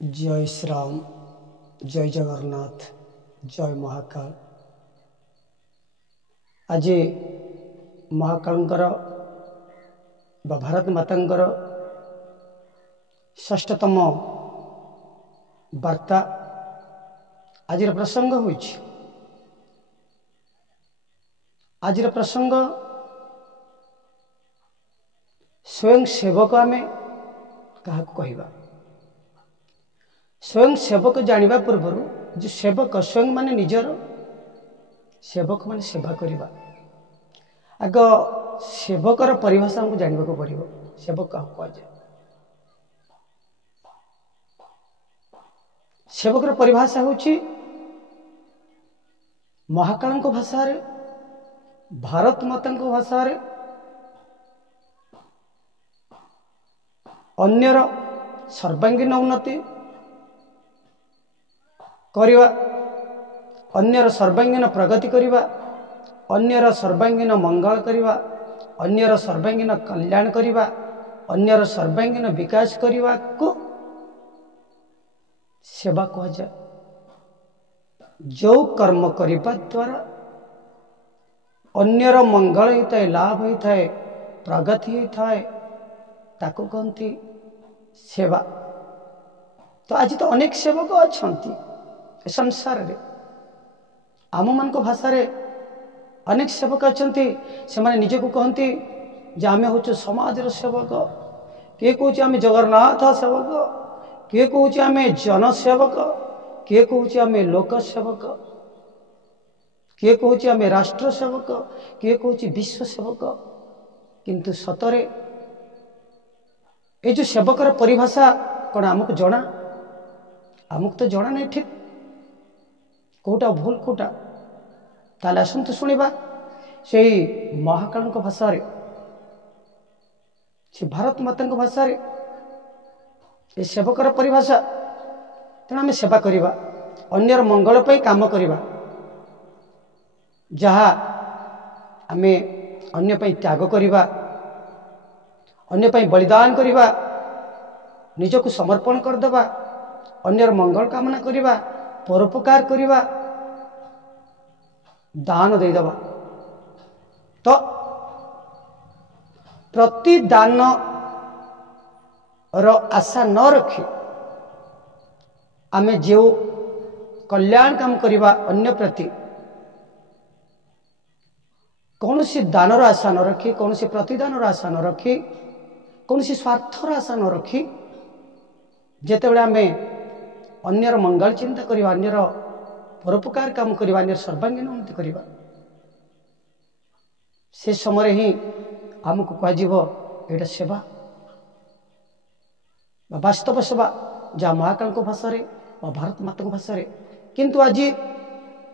जय श्री राम, जय जगन्नाथ, जय महाकाल। आज महाकालंकर भारत मातांकर षष्ठतम वार्ता आज प्रसंग होइछि। आज प्रसंग स्वयं सेवक आमे क्या कहवा। स्वयं सेवक जानिबा पूर्व जो सेवक स्वयं माने निजर सेवक माने सेवा करिबा। आग सेवकर परिभाषा हमको जानवा को पड़िबो। सेवक क्या कह जाए? सेवकर परिभाषा होछि महाकाल भाषा रे, भारत माता भाषा रे अन्यर सर्वांगीन उन्नति करिवा, अन्यर सर्वांगीन प्रगति करिवा, अन्यर सर्वांगीन मंगल करिवा, अन्यर सर्वांगीन कल्याण करिवा, अन्यर सर्वांगीन विकास करिवा को सेवा कह जाए। जो कर्म करिबा द्वारा अन्यर मंगल होता है, लाभ होता है, प्रगति होता है, ताको कहती सेवा। तो आज तो अनेक सेवक अच्छा संसार रे, आम मान भाषा रे अनेक सेवक अच्छा से माने निजे को कहती जे आमे होचु समाज रो सेवक, किए कहूँ आमे जगन्नाथ सेवक, किए कहूँ आमे जन सेवक, किए कहूँ आमे लोक सेवक, किए कहूँ आमे राष्ट्र सेवक, किए कहूँ विश्व सेवक। किंतु सतरे ये जो सेवकर परिभाषा कौन आमको जना? आमको तो जना नहीं ठीक कोटा भूल कोटा। ताले आसंतु शुणिबा से महाकाल भाषा रे, से भारत माता भाषा रे ये सेवकर परिभाषा। तेणु आम सेवा करिबा, अन्यर मंगल पे काम करिबा, जहा आमे अन्य पे त्याग करिबा, अन्य पे बलिदान करिबा, निजको समर्पण कर देबा, अन्यर मंगल कामना करिबा, परोपकार करिबा, दान दे देबा। तो प्रतिदान रो आशा न रखी आमे जो कल्याण काम करिबा अन्य प्रति कौन सी दानर आशा न रखी, कौन सी प्रतिदानर आशा न रखी, कौन सी स्वार्थर आशा न रखी जेतेबेले आमे अन्यर मंगल चिंता करिबा, अन्यर परोपकार काम करिबा, अन्यर सर्वांगीन उन्नति करिबा, से समय ही आमको कहजिवो एटा सेवा वास्तव सेवा, जहाँ महाकाल भाषा रे और भारत माता भाषा रे। किंतु आज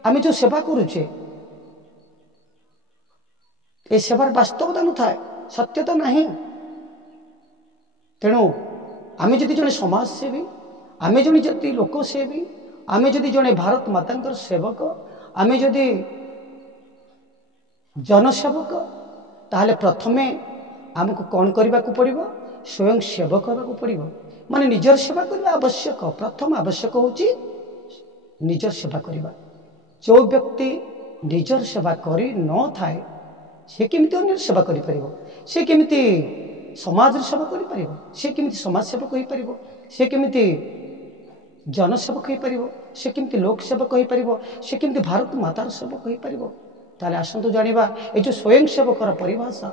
आमे जो सेवा करुचे ये सेवार वास्तवता न थाए, सत्यता नहीं। तेणु आमे जदि जने समाज सेवी, आमे जने जति लोक सेवी, आमे जदि जने भारत माता सेवक, आमे जदि जनसेवक, ताहले प्रथमे आमको कौन करने को पड़िबो? स्वयं सेवक होगा पड़िबो। माने निजर सेवा करने आवश्यक, प्रथम आवश्यक होची निजर सेवा करवा। जो व्यक्ति निजर सेवा करी न थाए से केमिति अन्य सेवा करि परिबो? से केमिति समाज सेवा करि परिबो? से केमिति समाज सेवक होई परिबो? से केमिति जनसेवक होई परिबो? से केमिति लोक सेवक होई परिबो? से केमिति भारत मातार सेवक होई परिबो? ताले आसंतु जानिबा ए जो स्वयं सेवकर परिभाषा,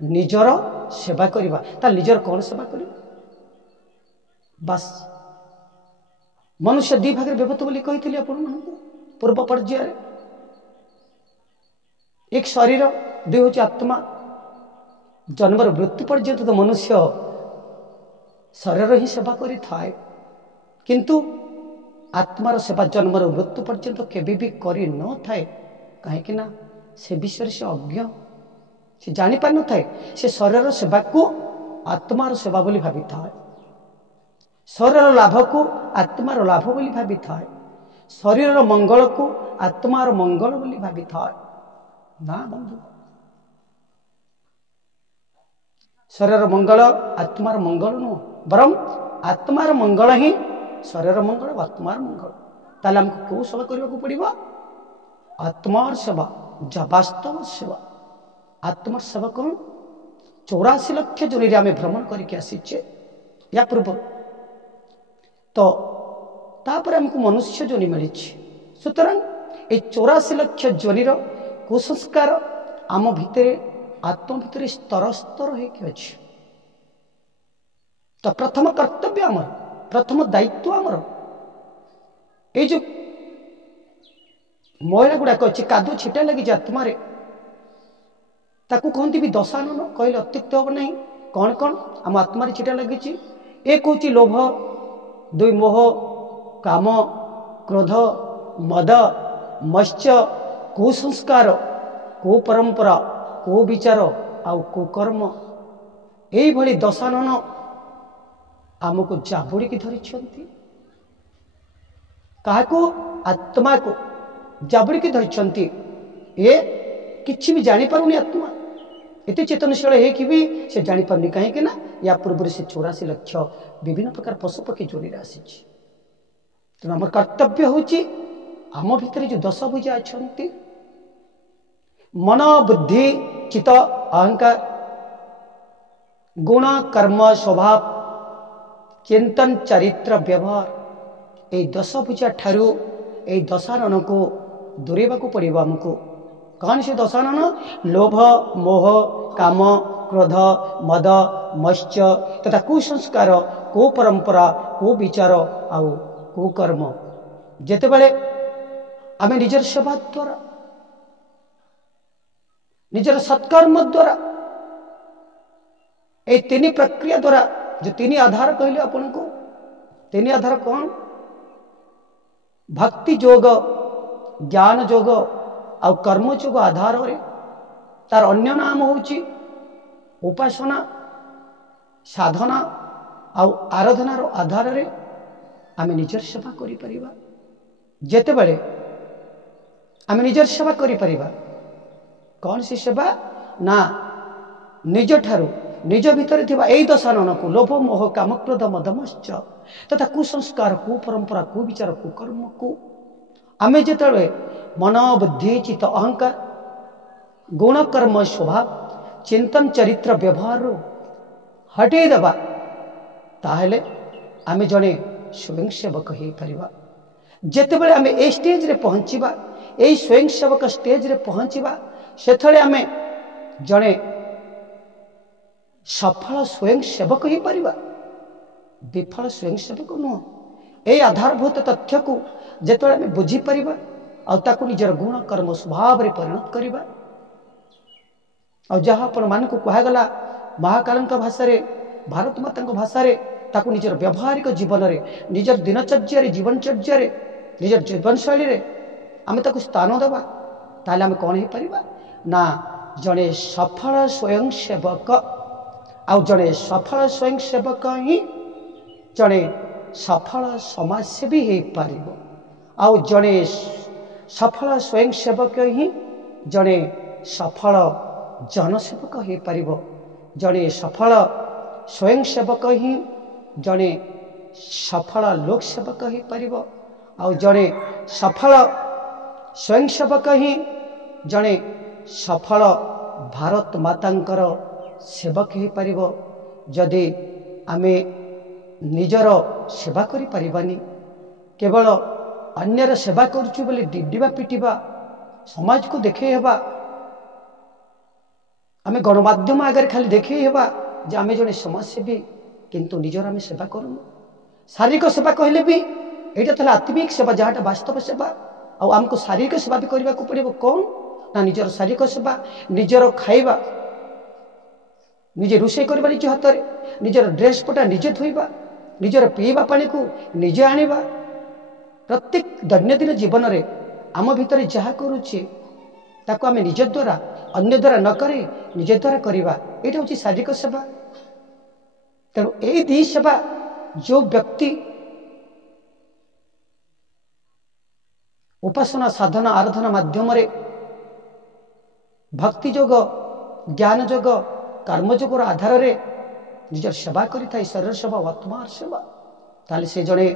निजर सेवा करिबा। ता निजर कौन सेवा करिबा? बस मनुष्य दी भाग विभक्त बोली कही आपण मानक पूर्व पर्याय। एक शरीर, दुई होची आत्मा। जन्मर मृत्यु पर्यंत तो मनुष्य शरीर ही सेवा करि थाए, किंतु आत्मार सेवा जन्मर मृत्यु पर्यंत केबे भी करि न थाए। कहीं ना से विषय से अज्ञ, से जानी पार न थाए। से शरीर सेवा को आत्मार सेवा बोली भावी थाए, शरीर लाभ को आत्मार लाभ बोली भावी थाए, शरीर मंगल को आत्मार मंगल बोली भावी थाए। ना बंधु, शरीर मंगल आत्मार मंगल नुह, बरं आत्मार मंगल ही ଶରୀର ମଙ୍ଗଳ ଆତ୍ମାର ମଙ୍ଗଳ। ତାହେଲେ ଆମକୁ କେଉଁ ସେବା କରିବାକୁ ପଡ଼ିବ? ଆତ୍ମାର ସେବା, ଯା ବାସ୍ତବ ସେବା। ଆତ୍ମାର ସେବା କ'ଣ? 84 ଲକ୍ଷ ଯୋନିରେ ଆମେ ଭ୍ରମଣ କରିକି ଆସିଛେ ୟା ପୂର୍ବରୁ। ତ ତାପରେ ଆମକୁ ମନୁଷ୍ୟ ଯୋନି ମିଳିଛି। ସୁତରାଂ এই 84 ଲକ୍ଷ ଯୋନିର କୁସଂସ୍କାର ଆମ ଭିତରେ, ଆତ୍ମ ଭିତରେ ସ୍ତର ସ୍ତର ହେଇକି ଅଛି। ତ ପ୍ରଥମ କର୍ତ୍ତବ୍ୟ ଆମର, ପ୍ରଥମ ଦାୟିତ୍ୱ ଆମର, ଏଇ ଯୋଉ ମଇଳା ଗୁଡ଼ାକ ଅଛି, କାଦୁଅ ଛିଟା ଲାଗିଛି ଆତ୍ମାରେ, ତାକୁ କହନ୍ତି ବି ଦଶାନନ, କହିଲେ ଅତ୍ୟୁକ୍ତି ହେବ ନାହିଁ। କ'ଣ କ'ଣ ଆମ ଆତ୍ମାରେ ଛିଟା ଲାଗିଛି? ଏକ ହେଉଛି ଲୋଭ, 2 ମୋହ, କାମ, କ୍ରୋଧ, ମଦ, ମତ୍ସ୍ୟ, କୁସଂସ୍କାର, କୁପରମ୍ପରା, କୁବିଚାର ଆଉ କୁକର୍ମ। ଏଇଭଳି ଦଶାନନ ଆମକୁ ଜାବୁଡ଼ିକି ଧରିଛନ୍ତି। କାହାକୁ? ଆତ୍ମାକୁ ଜାବୁଡ଼ିକି ଧରିଛନ୍ତି। ଏ କିଛି ବି ଜାଣିପାରୁନି ଆତ୍ମା, ଏତେ ଚେତନଶୀଳ ହେଇକି ବି ସେ ଜାଣିପାରୁନି। କାହିଁକି ନା ୟା ପୂର୍ବରୁ ସେ 84 ଲକ୍ଷ ବିଭିନ୍ନ ପ୍ରକାର ପଶୁପକ୍ଷୀ ଯୋନିରେ ଆସିଛି। ତେଣୁ ଆମର କର୍ତ୍ତବ୍ୟ ହେଉଛି ଆମ ଭିତରେ ଯେଉଁ 10 ଭୁଜା ଅଛନ୍ତି, ମନ, ବୁଦ୍ଧି, ଚିତ୍ତ, ଅହଙ୍କାର, ଗୁଣ, କର୍ମ, ସ୍ୱଭାବ, ଚିନ୍ତନ, ଚରିତ୍ର, ବ୍ୟବହାର, এই 10 ଭୁଜା ଠାରୁ এই ଦଶାନନକୁ ଦୂରେଇବାକୁ ପଡ଼ିବ ଆମକୁ। କ'ଣ ସେ ଦଶାନନ? ଲୋଭ, ମୋହ, କାମ, କ୍ରୋଧ, ମଦ, ମତ୍ସ୍ୟ ତଥା କୁସଂସ୍କାର, କୁପରମ୍ପରା, କୁବିଚାର ଆଉ କୁକର୍ମ। ଯେତେବେଳେ ଆମେ ନିଜର ସେବା ଦ୍ୱାରା, ନିଜର ସତ୍କର୍ମ ଦ୍ୱାରା, এই 3 ପ୍ରକ୍ରିୟା ଦ୍ୱାରା, ଯେଉଁ 3 ଆଧାର କହିଲେ ଆପଣଙ୍କୁ, 3 ଆଧାର କ'ଣ? ଭକ୍ତି ଯୋଗ, ଜ୍ଞାନ ଯୋଗ ଆଉ କର୍ମ ଯୋଗ ଆଧାରରେ, ତାର ଅନ୍ୟ ନାମ ହେଉଛି ଉପାସନା, ସାଧନା ଆଉ ଆରାଧନାର ଆଧାରରେ ଆମେ ନିଜର ସେବା କରିପାରିବା। ଯେତେବେଳେ ଆମେ ନିଜର ସେବା କରିପାରିବା, କ'ଣ ସେ ସେବା? ନା ନିଜଠାରୁ, ନିଜ ଭିତରେ ଥିବା ଏଇ ଦଶାନନକୁ, ଲୋଭ, ମୋହ, କାମ, କ୍ରୋଧ, ମଦ, ମତ୍ସ୍ୟ ତଥା କୁସଂସ୍କାର, କୁପରମ୍ପରା, କୁବିଚାର, କୁକର୍ମକୁ ଆମେ ଯେତେବେଳେ ମନ, ବୁଦ୍ଧି, ଚିତ୍ତ, ଅହଙ୍କାର, ଗୁଣ, କର୍ମ, ସ୍ୱଭାବ, ଚିନ୍ତନ, ଚରିତ୍ର, ବ୍ୟବହାରରୁ ହଟେଇ ଦେବା, ତାହେଲେ ଆମେ ଜଣେ ସ୍ୱୟଂ ସେବକ ହେଇପାରିବା। ଯେତେବେଳେ ଆମେ এই ଷ୍ଟେଜରେ ପହଞ୍ଚିବା, এই ସ୍ୱୟଂ ସେବକ ଷ୍ଟେଜରେ ପହଞ୍ଚିବା, ସେତେବେଳେ ଆମେ ଜଣେ ସଫଳ ସ୍ୱୟଂ ସେବକ ହେଇପାରିବା, ବିଫଳ ସ୍ୱୟଂ ସେବକ ନୁହଁ। এই ଆଧାରଭୂତ ତଥ୍ୟକୁ ଯେତେବେଳେ ଆମେ ବୁଝିପାରିବା ଆଉ ତାକୁ ନିଜର ଗୁଣ, କର୍ମ, ସ୍ୱଭାବରେ ପରିଣତ କରିବା, ଆଉ ଯାହା ଆପଣମାନଙ୍କୁ କୁହାଗଲା ମହାକାଳଙ୍କ ଭାଷାରେ, ଭାରତ ମାତାଙ୍କ ଭାଷାରେ, ତାକୁ ନିଜର ବ୍ୟବହାରିକ ଜୀବନରେ, ନିଜର ଦିନଚର୍ଯ୍ୟାରେ, ଜୀବନଚର୍ଯ୍ୟାରେ, ନିଜର ଜୀବନଶୈଳୀରେ ଆମେ ତାକୁ ସ୍ଥାନ ଦେବା, ତାହେଲେ ଆମେ କ'ଣ ହେଇପାରିବା? ନା ଜଣେ ସଫଳ ସ୍ୱୟଂ ସେବକ। ଆଉ ଜଣେ ସଫଳ ସ୍ୱୟଂ ସେବକ ହିଁ ଜଣେ ସଫଳ ସମାଜସେବୀ ହେଇପାରିବ। ଆଉ ଜଣେ ସଫଳ ସ୍ୱୟଂ ସେବକ ହିଁ ଜଣେ ସଫଳ ଜନସେବକ ହେଇପାରିବ। ଜଣେ ସଫଳ ସ୍ୱୟଂ ସେବକ ହିଁ ଜଣେ ସଫଳ ଲୋକସେବକ ହେଇପାରିବ। ଆଉ ଜଣେ ସଫଳ ସ୍ୱୟଂ ସେବକ ହିଁ ଜଣେ ସଫଳ ଭାରତ ମାତାଙ୍କର ସେବକ ହେଇପାରିବ। ଯଦି ଆମେ ନିଜର ସେବା କରିପାରିବାନି, କେବଳ ଅନ୍ୟର ସେବା କରୁଛୁ ବୋଲି ଡିଡିବା ପିଟିବା, ସମାଜକୁ ଦେଖେଇ ହେବା, ଆମେ ଗଣମାଧ୍ୟମ ଆଗରେ ଖାଲି ଦେଖେଇ ହେବା ଯେ ଆମେ ଜଣେ ସମାଜସେବୀ, କିନ୍ତୁ ନିଜର ଆମେ ସେବା କରୁନୁ। ଶାରୀରିକ ସେବା କହିଲେ ବି ଏଇଟା ତାହେଲେ ଆତ୍ମିକ ସେବା, ଯାହାଟା ବାସ୍ତବ ସେବା। ଆଉ ଆମକୁ ଶାରୀରିକ ସେବା ବି କରିବାକୁ ପଡ଼ିବ। କ'ଣ? ନା ନିଜର ଶାରୀରିକ ସେବା, ନିଜର ଖାଇବା ନିଜେ ରୋଷେଇ କରିବା ନିଜ ହାତରେ, ନିଜର ଡ୍ରେସ୍ ପଟା ନିଜେ ଧୋଇବା, ନିଜର ପିଇବା ପାଣିକୁ ନିଜେ ଆଣିବା। ପ୍ରତ୍ୟେକ ଦୈନନ୍ଦିନ ଜୀବନରେ ଆମ ଭିତରେ ଯାହା କରୁଛେ ତାକୁ ଆମେ ନିଜ ଦ୍ୱାରା, ଅନ୍ୟ ଦ୍ୱାରା ନ କରି ନିଜ ଦ୍ୱାରା କରିବା, ଏଇଟା ହେଉଛି ଶାରୀରିକ ସେବା। ତେଣୁ ଏଇ 2 ସେବା ଯେଉଁ ବ୍ୟକ୍ତି ଉପାସନା, ସାଧନା, ଆରାଧନା ମାଧ୍ୟମରେ ଭକ୍ତି ଯୋଗ, ଜ୍ଞାନ ଯୋଗ, କର୍ମଯୋଗର ଆଧାରରେ ନିଜର ସେବା କରିଥାଏ, ଶରୀର ସେବା, ଆତ୍ମାର ସେବା, ତାହେଲେ ସେ ଜଣେ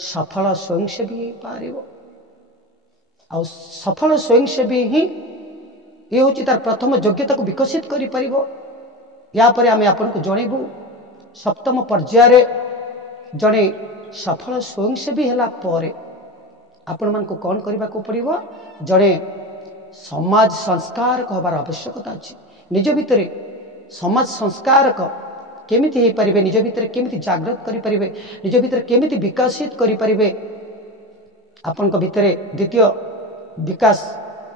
सफल स्वयंसेवी हो पार आ सफल स्वयंसेवी ही ये हूँ तार प्रथम योग्यता को विकसित कर आम आपको जनइबू सप्तम पर्यायर जड़े सफल स्वयंसेवी है आपण मान कौन करने को पड़ो जड़े समाज संस्कारक हबार आवश्यकता अच्छी निज भितर समाज संस्कारक केमिति हो पारे निज भितर केमिति जागृत करें निज भितर केमिति विकसित करें आपण भितर द्वितीय विकास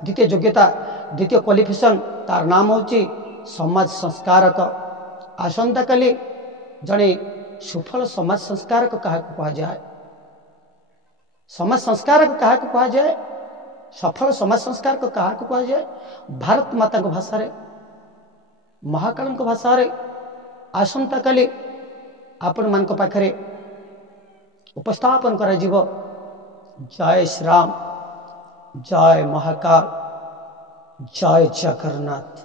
द्वितीय योग्यता द्वितीय क्वालिफिकेशन तार नाम होची समाज संस्कारक आसंता काली जड़े सुफल समाज संस्कारक क्या कह जाए समाज संस्कारक क्या कह जाए सफल समाज संस्कारक क्या कह जाए भारत माता भाषा रे महाकाल भाषा रे आसंता काली आपण मान पाखरे उपस्थापन करा जीवो जय श्री राम जय महाकाल जय जगन्नाथ।